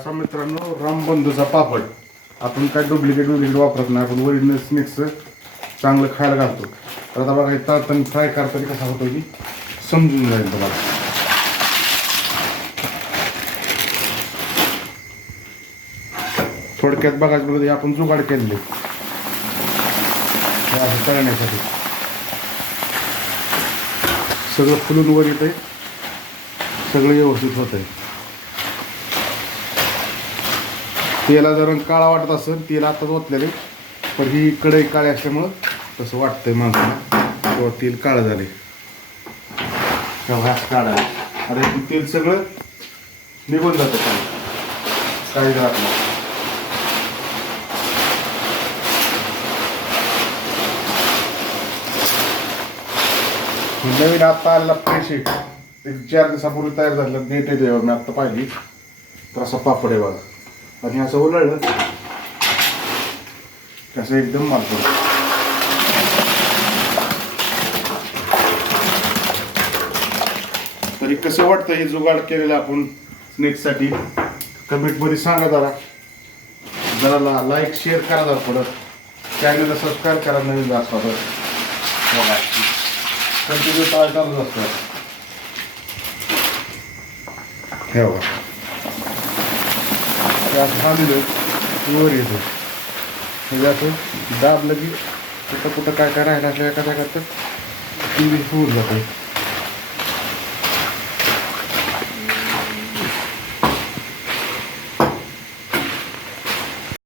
असा मित्रांनो रामबंधूचा पापड. आपण काय डुप्लिकेट वगैरे वापरत नाही आपण ओरिजिनल स्नेक्स चांगलं खायला घालतो. तर आता बघा तळताना फ्राय करताना कसा होतो की समजून जाईल तुम्हाला थोडक्यात बघायचं बघा आपण जुगाड केलेले असं सगळं फुलून वर येत आहे सगळं व्यवस्थित होत आहे तेला जर काळा वाटत असेल तेल आताच ओतलेले पण ही कढई काळी असल्यामुळं तसं वाटतंय माणसाला. किंवा तेल काळं झाले किंवा काढा आता तेल सगळं निघून जातं काही काही राहत नाही. नवीन आत्ता आलेला फ्रेश एक चार दिवसापूर्वी तयार झालेला नेट आहे मी आत्ता पाहिली. तर असा पापड आहे बघा. आणि असं ओलळलं कसं एकदम मारतो. तरी कसं वाटतं हे जुगाड केलेलं आपण स्नेक्ससाठी कमेंटमध्ये सांगा जरा. जरा लाईक शेअर करा जरा परत. चॅनलला सबस्क्राईब करा नवीन जास्त तर बघा कंटिन्यू असतात हे बघा. हे असं थांबलं वर येतो. म्हणजे असं दाबलं की कुठं कुठं काय काय राहिलं असल्या एका जागात टी व्ही होऊन जातं.